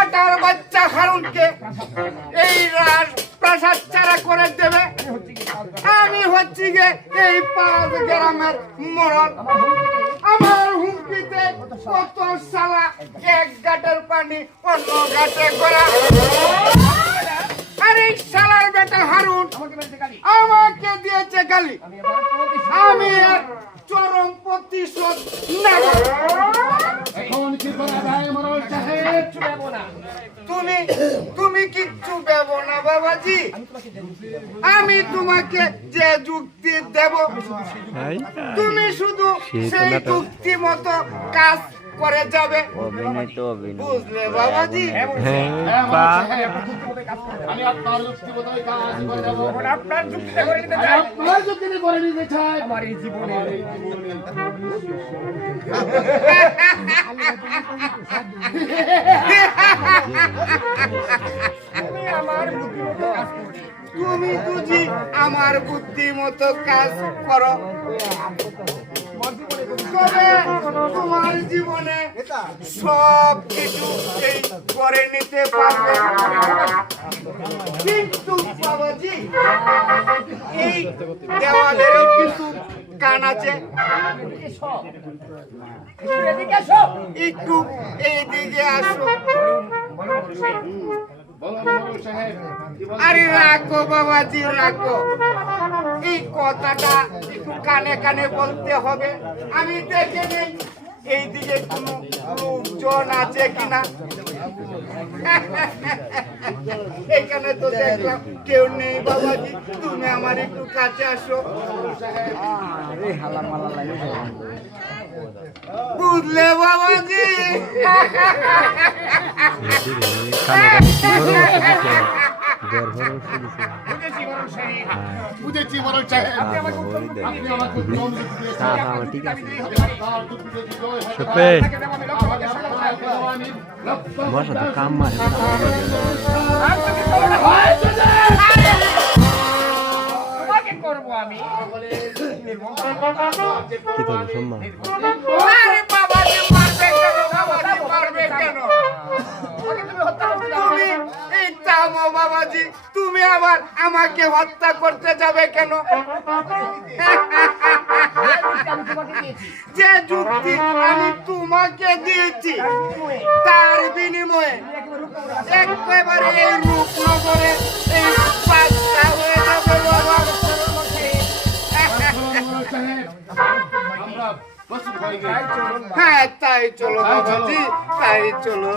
কটার বাচ্চা হারুনকে এই প্রাসাদ ছাড়া করে দেবে। আমি হচ্ছি গে এই 5 গ্রামের মরল। আমার হুমকিতে কত সালা এক ঘাটের পানি অন্য ঘাটে করা। আরে শালার বেটা হারুন আমাকে দিয়েছে গালি। আমি এক চরম প্রতিশোধ নেব। তুমি কিচ্ছু দেব না বাবাজি। আমি তোমাকে যে যুক্তি দেব তুমি শুধু সেই যুক্তি মতো কাজ করে যাবে, বুঝলে বাবাজি? আমি আপনার যুক্তি মতো কাজ করে যাব। আপনার যুক্তিতে করে নিতে চাই, আপনার যুক্তিতে করে নিতে চাই আমার এই জীবনে। তুমি বুঝি আমার বুদ্ধি মতো কাজ করো, তবে তোমার জীবনে সব কিছু এই করে নিতে পারবে। কিন্তু বাবাজি এই দেওয়ালেরও কিছু কান আছে, একটু এইদিকে আসো। আরে রাখো বাবাজি রাখো, এই কথাটা একটু কানে কানে বলতে হবে। আমি দেখে নেই এইদিকে কোনো লোকজন আছে কিনা। এখানে তো দেখলাম কেউ নেই বাবাজি, তুমি আমার একটু কাছে আসো। বুঝলে বাবাজি? বুঝেছি বড় সাহেব, আপনি আমাকে ঠিক আছে কাম মারে করবো আমি। কি করবো সম্মান? আরে বাবাজি মারবে কেন? বাবাজি মারবে কেন? তুমি এই থামো বাবাজি, তুমি আবার আমাকে হত্যা করতে যাবে কেন? যে যুক্তি আমি তোমাকে দিয়েছি তার বিনিময়ে একেবারে এই রূপনগরে এই বাচ্চা হয়ে যাবে বাবা। হ্যাঁ তাই চলো বাবাজি, তাই চলো।